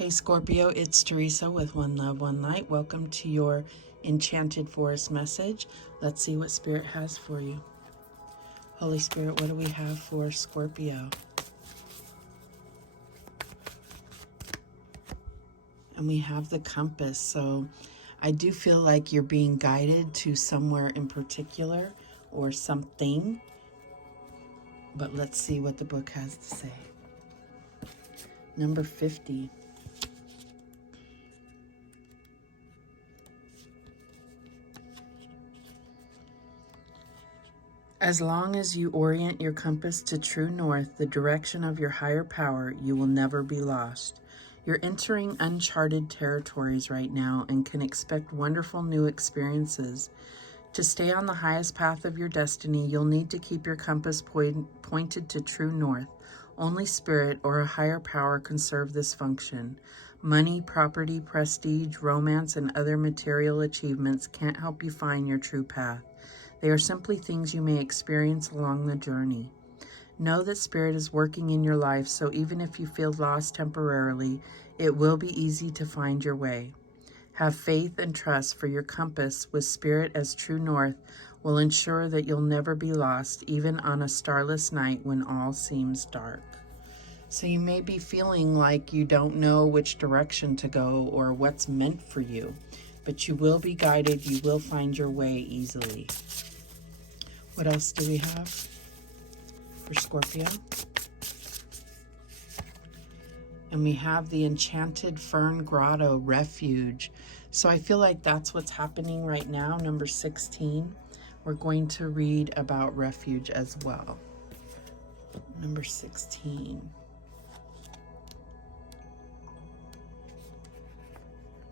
Hey Scorpio, it's Teresa with One Love, One Light. Welcome to your Enchanted Forest message. Let's see what Spirit has for you. Holy Spirit, what do we have for Scorpio? And we have the compass. So I do feel like you're being guided to somewhere in particular or something. But let's see what the book has to say. Number 50. As long as you orient your compass to true north, the direction of your higher power, you will never be lost. You're entering uncharted territories right now and can expect wonderful new experiences. To stay on the highest path of your destiny, you'll need to keep your compass pointed to true north. Only spirit or a higher power can serve this function. Money, property, prestige, romance, and other material achievements can't help you find your true path. They are simply things you may experience along the journey. Know that Spirit is working in your life, so even if you feel lost temporarily, it will be easy to find your way. Have faith and trust, for your compass with Spirit as true north will ensure that you'll never be lost, even on a starless night when all seems dark. So you may be feeling like you don't know which direction to go or what's meant for you, but you will be guided. You will find your way easily. What else do we have for Scorpio? And we have the Enchanted Fern Grotto Refuge. So I feel like that's what's happening right now, number 16. We're going to read about refuge as well. Number 16.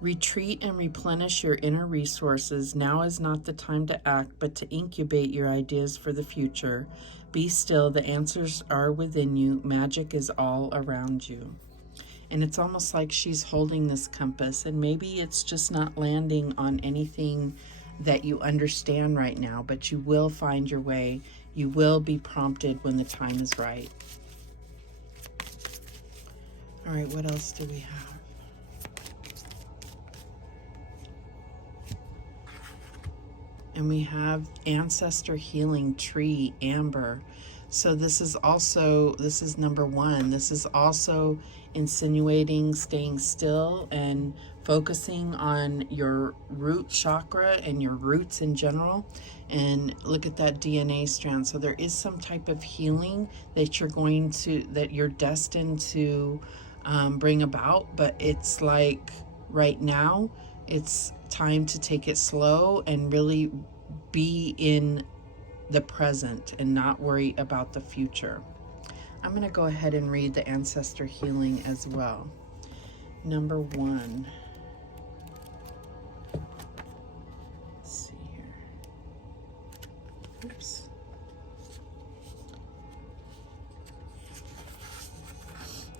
Retreat and replenish your inner resources. Now is not the time to act, but to incubate your ideas for the future. Be still. The answers are within you. Magic is all around you. And it's almost like she's holding this compass, and maybe it's just not landing on anything that you understand right now, but you will find your way. You will be prompted when the time is right. All right, what else do we have? And we have Ancestor Healing Tree Amber. So this is number 1. This is also insinuating staying still and focusing on your root chakra and your roots in general. And look at that DNA strand. So there is some type of healing that you're destined to bring about, but it's like right now it's time to take it slow and really be in the present and not worry about the future. I'm going to go ahead and read the Ancestor Healing as well. Number 1. Let's see here. Oops.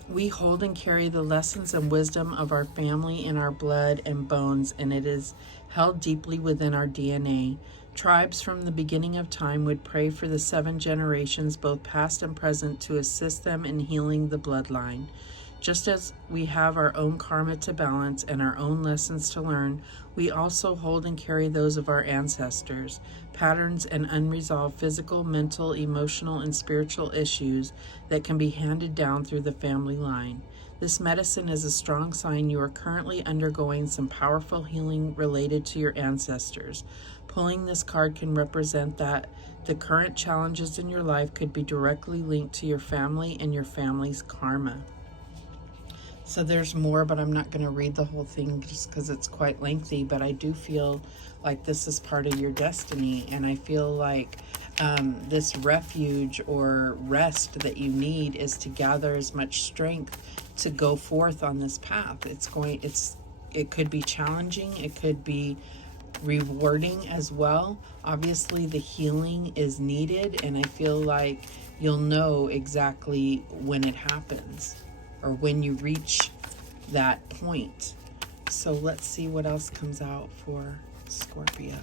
We hold and carry the lessons and wisdom of our family in our blood and bones, and it is held deeply within our DNA. Tribes from the beginning of time would pray for the 7 generations, both past and present, to assist them in healing the bloodline. Just as we have our own karma to balance and our own lessons to learn, we also hold and carry those of our ancestors, patterns and unresolved physical, mental, emotional, and spiritual issues that can be handed down through the family line. This medicine is a strong sign you are currently undergoing some powerful healing related to your ancestors. Pulling this card can represent that the current challenges in your life could be directly linked to your family and your family's karma. So there's more, but I'm not going to read the whole thing just because it's quite lengthy, but I do feel like this is part of your destiny, and I feel like this refuge or rest that you need is to gather as much strength to go forth on this path. It could be challenging, it could be rewarding as well. Obviously the healing is needed, and I feel like you'll know exactly when it happens or when you reach that point. So let's see what else comes out for Scorpio.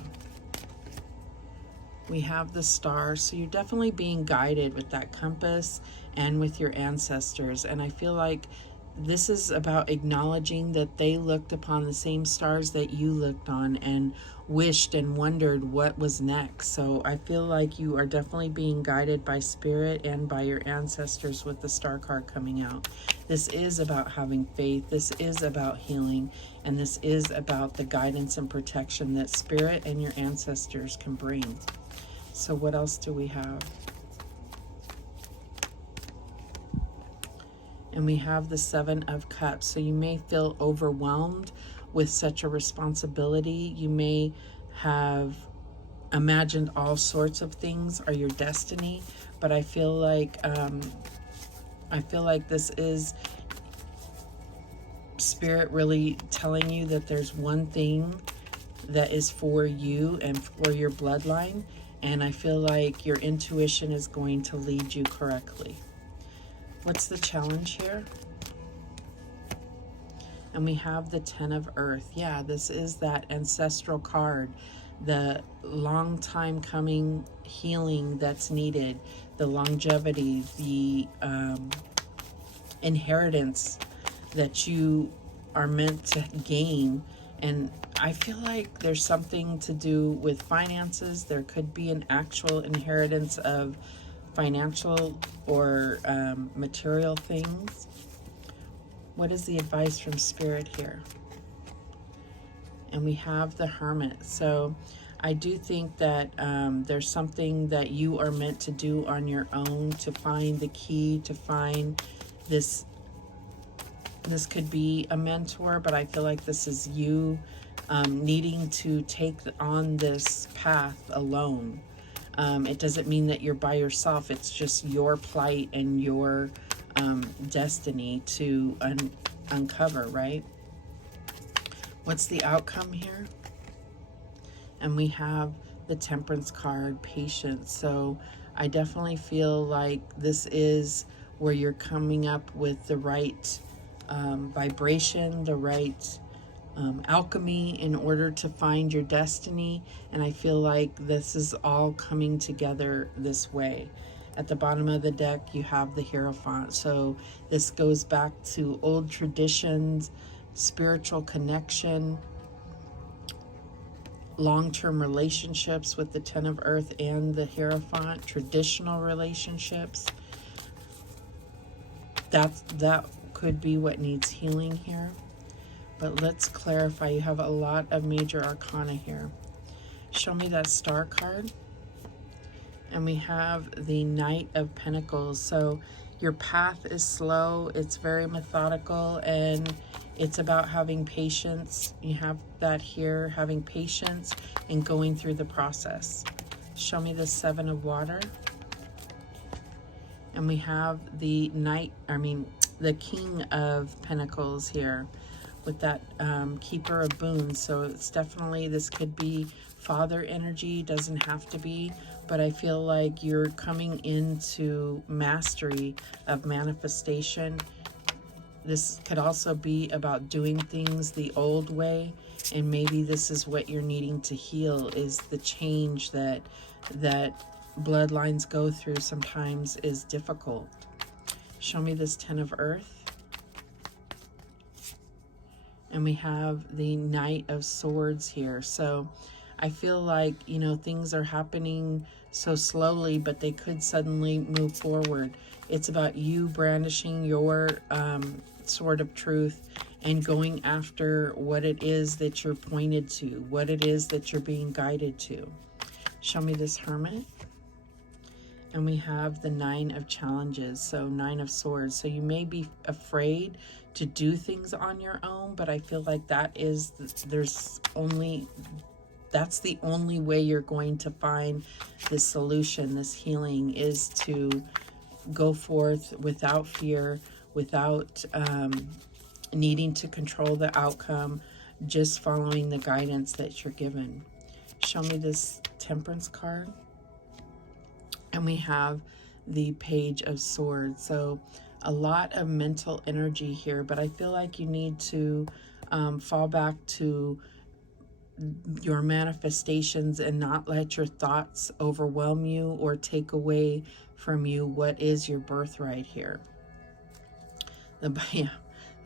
We have the star, so you're definitely being guided with that compass and with your ancestors, and I feel like this is about acknowledging that they looked upon the same stars that you looked on and wished and wondered what was next. So I feel like you are definitely being guided by spirit and by your ancestors with the star card coming out. This is about having faith. This is about healing. And this is about the guidance and protection that spirit and your ancestors can bring. So what else do we have? And we have the Seven of Cups. So you may feel overwhelmed with such a responsibility. You may have imagined all sorts of things are your destiny, but I feel like this is spirit really telling you that there's one thing that is for you and for your bloodline, and I feel like your intuition is going to lead you correctly. What's the challenge here? And we have the Ten of Earth. Yeah, this is that ancestral card, the long time coming healing that's needed, the longevity, the inheritance that you are meant to gain. And I feel like there's something to do with finances. There could be an actual inheritance of financial or material things. What is the advice from spirit here? And we have the Hermit. So I do think that there's something that you are meant to do on your own to find the key, to find this. This could be a mentor, but I feel like this is you needing to take on this path alone. It doesn't mean that you're by yourself. It's just your plight and your destiny to uncover, right? What's the outcome here? And we have the Temperance card, patience. So I definitely feel like this is where you're coming up with the right vibration, the right alchemy in order to find your destiny. And I feel like this is all coming together this way. At the bottom of the deck, you have the Hierophant. So this goes back to old traditions, spiritual connection, long-term relationships with the Ten of Earth and the Hierophant, traditional relationships. That could be what needs healing here. But let's clarify. You have a lot of major arcana here. Show me that star card. And we have the Knight of Pentacles. So your path is slow. It's very methodical, and it's about having patience. You have that here, having patience and going through the process. Show me the Seven of Water. And we have the the King of Pentacles here with that Keeper of Boons. So it's definitely, this could be father energy, doesn't have to be, but I feel like you're coming into mastery of manifestation. This could also be about doing things the old way, and maybe this is what you're needing to heal, is the change that bloodlines go through sometimes is difficult. Show me this Ten of Earth. And we have the Knight of Swords here. So I feel like, you know, things are happening so slowly, but they could suddenly move forward. It's about you brandishing your sword of truth and going after what it is that you're pointed to, what it is that you're being guided to. Show me this Hermit. And we have the Nine of Challenges, so Nine of Swords. So you may be afraid to do things on your own, but I feel like that's the only way you're going to find this solution, this healing, is to go forth without fear, without needing to control the outcome, just following the guidance that you're given. Show me this Temperance card. And we have the Page of Swords. So a lot of mental energy here, but I feel like you need to fall back to your manifestations and not let your thoughts overwhelm you or take away from you what is your birthright here.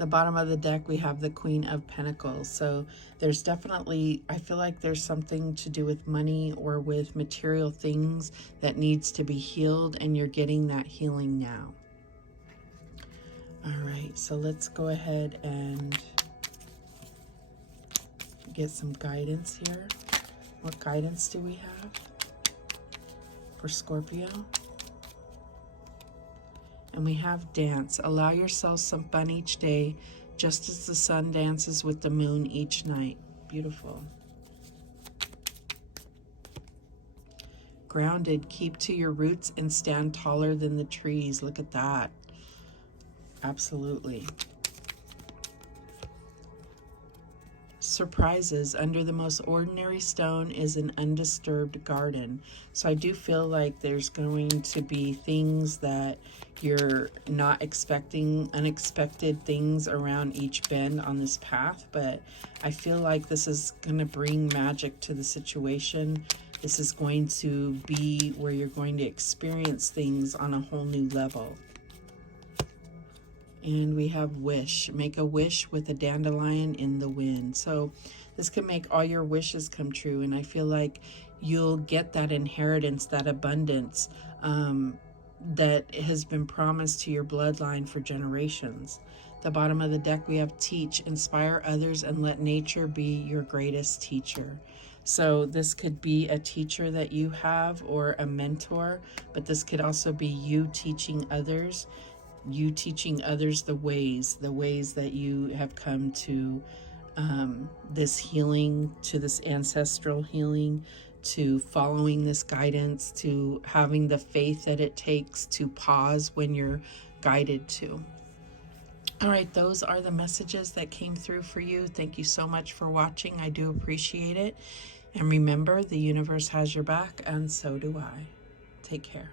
The bottom of the deck, we have the Queen of Pentacles. So there's definitely, I feel like there's something to do with money or with material things that needs to be healed, and you're getting that healing now. All right, so let's go ahead and get some guidance here. What guidance do we have for Scorpio? And we have dance. Allow yourself some fun each day, just as the sun dances with the moon each night. Beautiful. Grounded. Keep to your roots and stand taller than the trees. Look at that. Absolutely. Surprises. Under the most ordinary stone is an undisturbed garden. So I do feel like there's going to be things that you're not expecting, unexpected things around each bend on this path, but I feel like this is going to bring magic to the situation. This is going to be where you're going to experience things on a whole new level. And we have wish. Make a wish with a dandelion in the wind. So this can make all your wishes come true. And I feel like you'll get that inheritance, that abundance that has been promised to your bloodline for generations. The bottom of the deck, we have teach. Inspire others and let nature be your greatest teacher. So this could be a teacher that you have or a mentor, but this could also be you teaching others. You teaching others the ways that you have come to this healing, to this ancestral healing, to following this guidance, to having the faith that it takes to pause when you're guided to. All right, those are the messages that came through for you. Thank you so much for watching. I do appreciate it. And remember, the universe has your back, and so do I. Take care.